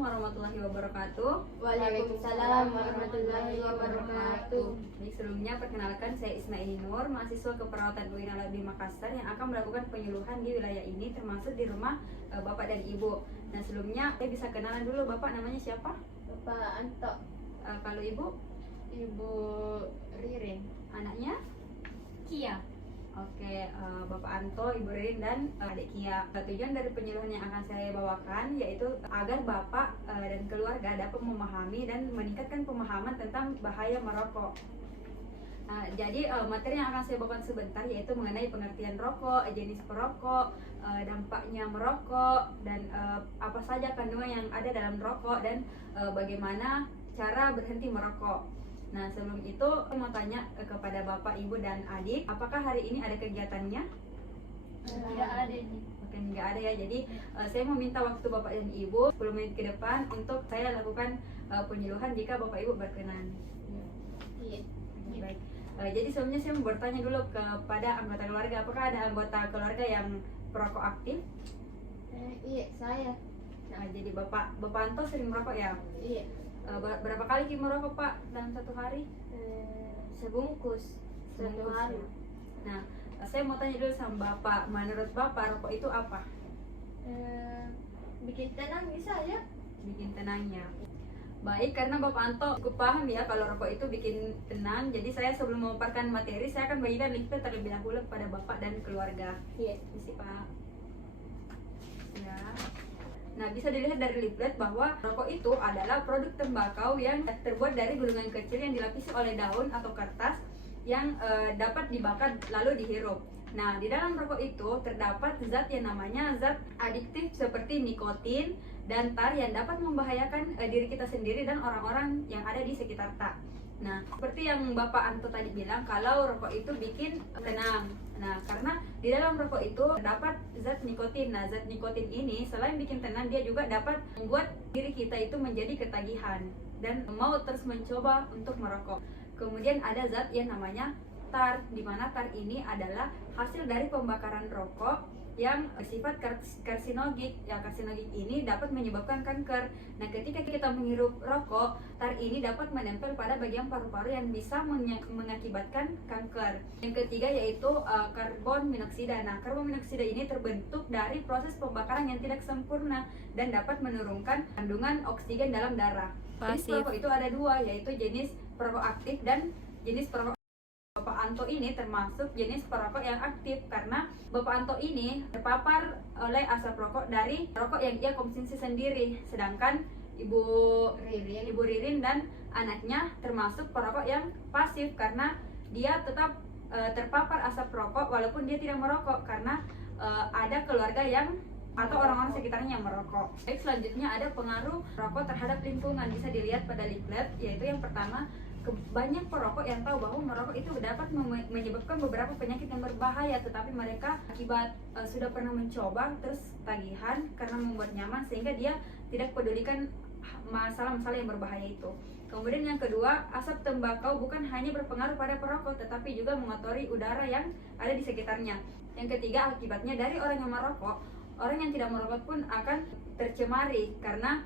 warahmatullahi wabarakatuh. Waalaikumsalam warahmatullahi wabarakatuh. Baik, sebelumnya perkenalkan saya Ismail Nur, mahasiswa keperawatan UIN Al Azhar Makassar yang akan melakukan penyuluhan di wilayah ini termasuk di rumah Bapak dan Ibu. Nah, sebelumnya saya bisa kenalan dulu, Bapak namanya siapa? Bapak Anto. Kalau Ibu? Ibu Ririn. Anaknya? Kia. Oke, Bapak Anto, Ibu Ririn, dan Adik Kia. Tujuan dari penyuluhan yang akan saya bawakan yaitu agar Bapak dan keluarga dapat memahami dan meningkatkan pemahaman tentang bahaya merokok. Jadi materi yang akan saya bawakan sebentar yaitu mengenai pengertian rokok, jenis perokok, dampaknya merokok, dan apa saja kandungan yang ada dalam rokok, dan bagaimana cara berhenti merokok. Nah, sebelum itu saya mau tanya kepada Bapak, Ibu, dan Adik, apakah hari ini ada kegiatannya? Tidak ada nih. Oke, nggak ada ya. Jadi saya mau minta waktu Bapak dan Ibu 10 menit ke depan untuk saya lakukan penyuluhan jika Bapak Ibu berkenan. Iya. Baik. Jadi sebelumnya saya mau bertanya dulu kepada anggota keluarga, apakah ada anggota keluarga yang perokok aktif? Iya, saya. Jadi Bapak Anto sering merokok ya? Iya. Berapa kali merokok Pak dalam satu hari? Sebungkus satu Sebungkus, hari. ya. Nah, saya mau tanya dulu sama Bapak, menurut Bapak rokok itu apa? Bikin tenang bisa ya? Bikin tenangnya. Baik, karena Bapak Anto cukup paham ya kalau rokok itu bikin tenang. Jadi saya sebelum memaparkan materi, saya akan bagikan leaflet terlebih dahulu kepada Bapak dan keluarga. Iya. Misi Pak. Ya. Nah, bisa dilihat dari leaflet bahwa rokok itu adalah produk tembakau yang terbuat dari gulungan kecil yang dilapisi oleh daun atau kertas yang dapat dibakar lalu dihirup. Nah, di dalam rokok itu terdapat zat yang namanya zat adiktif seperti nikotin dan tar yang dapat membahayakan diri kita sendiri dan orang-orang yang ada di sekitar kita. Nah, seperti yang Bapak Anto tadi bilang, kalau rokok itu bikin tenang. Nah, karena di dalam rokok itu terdapat zat nikotin. Nah, zat nikotin ini selain bikin tenang, dia juga dapat membuat diri kita itu menjadi ketagihan dan mau terus mencoba untuk merokok. Kemudian ada zat yang namanya tar, di mana tar ini adalah hasil dari pembakaran rokok yang bersifat karsinogik. Ya, karsinogik ini dapat menyebabkan kanker. Nah, ketika kita menghirup rokok, tar ini dapat menempel pada bagian paru-paru yang bisa mengakibatkan kanker. Yang ketiga yaitu karbon monoksida. Nah, karbon monoksida ini terbentuk dari proses pembakaran yang tidak sempurna dan dapat menurunkan kandungan oksigen dalam darah. Jenis perokok itu ada dua, yaitu jenis perokok aktif dan jenis perokok. Bapak Anto ini termasuk jenis perokok yang aktif karena Bapak Anto ini terpapar oleh asap rokok dari rokok yang ia konsumsi sendiri, sedangkan Ibu Ririn dan anaknya termasuk perokok yang pasif karena dia tetap terpapar asap rokok walaupun dia tidak merokok karena ada keluarga yang atau orang-orang sekitarnya yang merokok. Baik, selanjutnya ada pengaruh rokok terhadap lingkungan, bisa dilihat pada leaflet, yaitu yang pertama, banyak perokok yang tahu bahwa merokok itu dapat menyebabkan beberapa penyakit yang berbahaya, tetapi mereka akibat sudah pernah mencoba terus tagihan karena membuat nyaman sehingga dia tidak pedulikan masalah-masalah yang berbahaya itu. Kemudian yang kedua, asap tembakau bukan hanya berpengaruh pada perokok tetapi juga mengotori udara yang ada di sekitarnya. Yang ketiga, akibatnya dari orang yang merokok, orang yang tidak merokok pun akan tercemari karena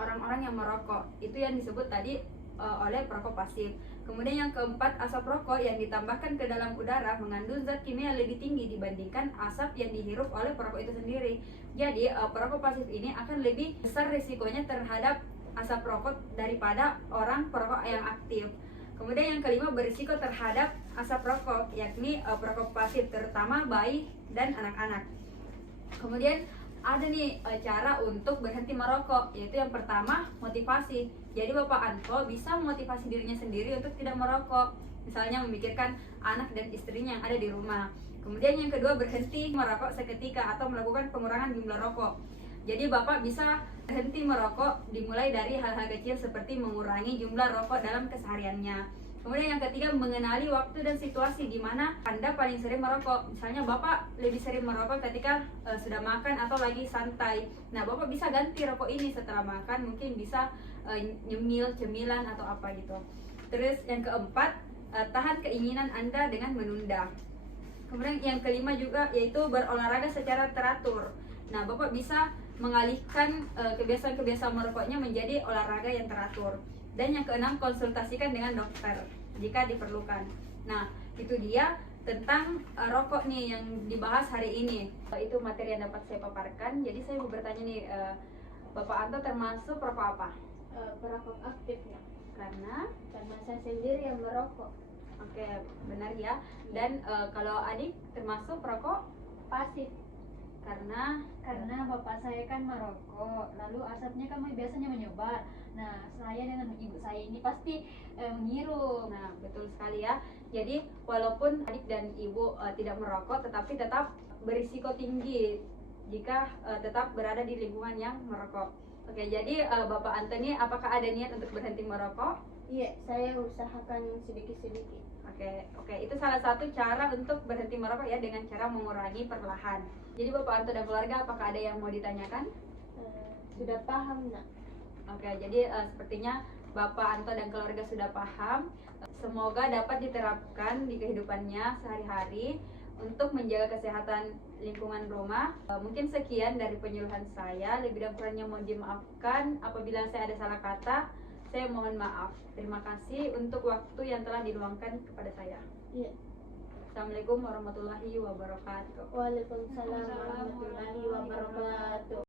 orang-orang yang merokok. Itu yang disebut tadi oleh perokok pasif. Kemudian yang keempat, asap rokok yang ditambahkan ke dalam udara mengandung zat kimia lebih tinggi dibandingkan asap yang dihirup oleh perokok itu sendiri. Jadi perokok pasif ini akan lebih besar risikonya terhadap asap rokok daripada orang perokok yang aktif. Kemudian yang kelima, berisiko terhadap asap rokok, yakni perokok pasif terutama bayi dan anak-anak. Kemudian ada nih cara untuk berhenti merokok, yaitu yang pertama, motivasi. Jadi Bapak Anto bisa memotivasi dirinya sendiri untuk tidak merokok, misalnya memikirkan anak dan istrinya yang ada di rumah. Kemudian yang kedua, berhenti merokok seketika atau melakukan pengurangan jumlah rokok. Jadi Bapak bisa berhenti merokok dimulai dari hal-hal kecil seperti mengurangi jumlah rokok dalam kesehariannya. Kemudian yang ketiga, mengenali waktu dan situasi di mana Anda paling sering merokok. Misalnya Bapak lebih sering merokok ketika sudah makan atau lagi santai. Nah, Bapak bisa ganti rokok ini setelah makan, mungkin bisa nyemil, cemilan atau apa gitu. Terus yang keempat, tahan keinginan Anda dengan menunda. Kemudian yang kelima juga yaitu berolahraga secara teratur. Nah, Bapak bisa mengalihkan kebiasaan-kebiasaan merokoknya menjadi olahraga yang teratur. Dan yang keenam, konsultasikan dengan dokter jika diperlukan. Nah, itu dia tentang rokok nih yang dibahas hari ini. Itu materi yang dapat saya paparkan. Jadi saya mau bertanya nih, Bapak Anto termasuk perokok apa? Perokok aktif ya. Karena Saya sendiri yang merokok. oke, benar ya. Dan kalau adik termasuk perokok Pasif. karena bapak saya kan merokok, lalu asapnya kan biasanya menyebar. Nah, saya dengan ibu saya ini pasti menghirup. nah, betul sekali ya. Jadi walaupun adik dan ibu tidak merokok, tetapi tetap berisiko tinggi jika tetap berada di lingkungan yang merokok. Oke, jadi Bapak Antoni, apakah ada niat untuk berhenti merokok? Iya, saya usahakan sedikit-sedikit. Oke, itu salah satu cara untuk berhenti merokok ya, dengan cara mengurangi perlahan. Jadi Bapak Anto dan keluarga, apakah ada yang mau ditanyakan? Sudah paham nak? Oke, jadi sepertinya Bapak Anto dan keluarga sudah paham. Semoga dapat diterapkan di kehidupannya sehari-hari untuk menjaga kesehatan lingkungan rumah. Mungkin sekian dari penyuluhan saya. Lebih dan kurangnya mohon dimaafkan apabila saya ada salah kata. Saya mohon maaf. Terima kasih untuk waktu yang telah diluangkan kepada saya. Iya. Assalamualaikum warahmatullahi wabarakatuh. Waalaikumsalam warahmatullahi wabarakatuh.